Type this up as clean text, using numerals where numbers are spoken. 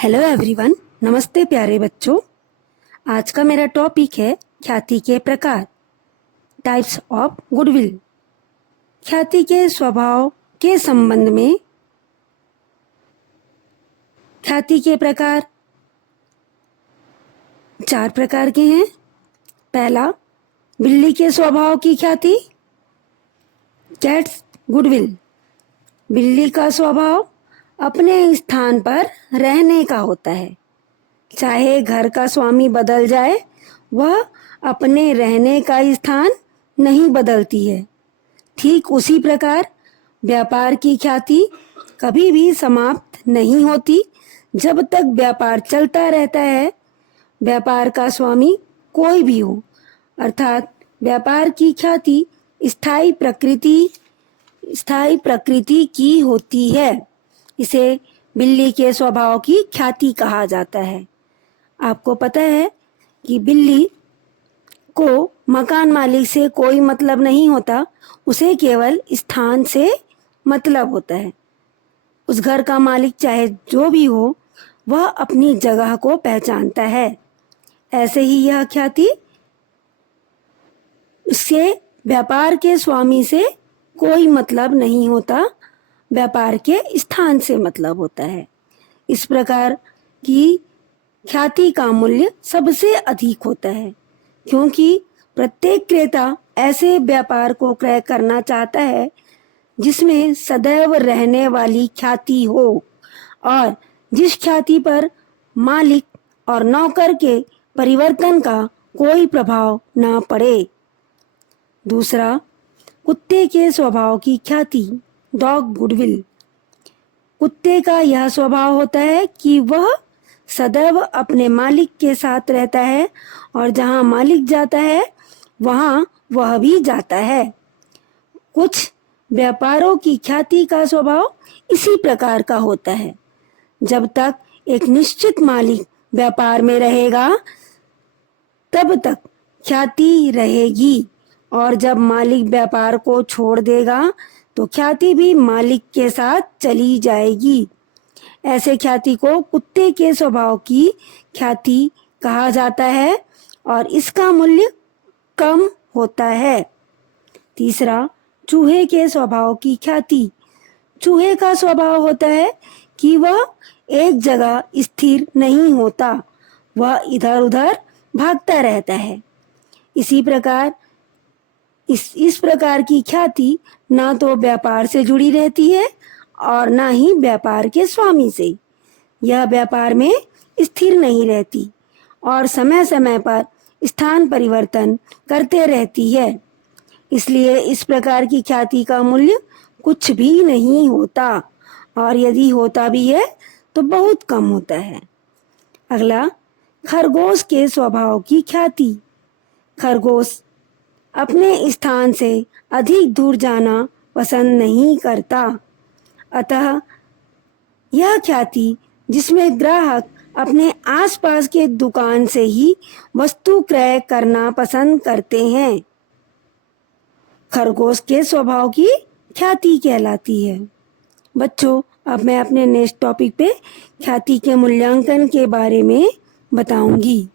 Hello everyone, नमस्ते प्यारे बच्चों। आज का मेरा टॉपिक है ख्याति के प्रकार, टाइप्स ऑफ गुडविल। ख्याति के स्वभाव के संबंध में ख्याति के प्रकार 4 प्रकार के हैं। पहला, बिल्ली के स्वभाव की ख्याति, कैट्स गुडविल। बिल्ली का स्वभाव अपने स्थान पर रहने का होता है। चाहे घर का स्वामी बदल जाए, वह अपने रहने का स्थान नहीं बदलती है। ठीक उसी प्रकार व्यापार की ख्याति कभी भी समाप्त नहीं होती। जब तक व्यापार चलता रहता है, व्यापार का स्वामी कोई भी हो, अर्थात व्यापार की ख्याति स्थायी प्रकृति की होती है। इसे बिल्ली के स्वभाव की ख्याति कहा जाता है। आपको पता है कि बिल्ली को मकान मालिक से कोई मतलब नहीं होता, उसे केवल स्थान से मतलब होता है। उस घर का मालिक चाहे जो भी हो, वह अपनी जगह को पहचानता है। ऐसे ही यह ख्याति उससे व्यापार के स्वामी से कोई मतलब नहीं होता, व्यापार के स्थान से मतलब होता है। इस प्रकार की ख्याति का मूल्य सबसे अधिक होता है, क्योंकि प्रत्येक क्रेता ऐसे व्यापार को क्रय करना चाहता है जिसमें सदैव रहने वाली ख्याति हो और जिस ख्याति पर मालिक और नौकर के परिवर्तन का कोई प्रभाव ना पड़े। दूसरा, कुत्ते के स्वभाव की ख्याति, डॉग गुडविल। कुत्ते का यह स्वभाव होता है कि वह सदैव अपने मालिक के साथ रहता है और जहाँ मालिक जाता है वहाँ वह भी जाता है। कुछ व्यापारों की ख्याति का स्वभाव इसी प्रकार का होता है। जब तक एक निश्चित मालिक व्यापार में रहेगा, तब तक ख्याति रहेगी, और जब मालिक व्यापार को छोड़ देगा तो ख्याति भी मालिक के साथ चली जाएगी। ऐसे ख्याति को कुत्ते के स्वभाव की ख्याति कहा जाता है और इसका मूल्य कम होता है। तीसरा, चूहे के स्वभाव की ख्याति। चूहे का स्वभाव होता है कि वह एक जगह स्थिर नहीं होता, वह इधर उधर भागता रहता है। इसी प्रकार इस प्रकार की ख्याति ना तो व्यापार से जुड़ी रहती है और ना ही व्यापार के स्वामी से। यह व्यापार में स्थिर नहीं रहती और समय समय पर स्थान परिवर्तन करते रहती है। इसलिए इस प्रकार की ख्याति का मूल्य कुछ भी नहीं होता, और यदि होता भी है तो बहुत कम होता है। अगला, खरगोश के स्वभाव की ख्याति। खरगोश अपने स्थान से अधिक दूर जाना पसंद नहीं करता, अतः यह ख्याति जिसमें ग्राहक अपने आसपास के दुकान से ही वस्तु क्रय करना पसंद करते हैं, खरगोश के स्वभाव की ख्याति कहलाती है। बच्चों, अब मैं अपने नेक्स्ट टॉपिक पे ख्याति के मूल्यांकन के बारे में बताऊंगी।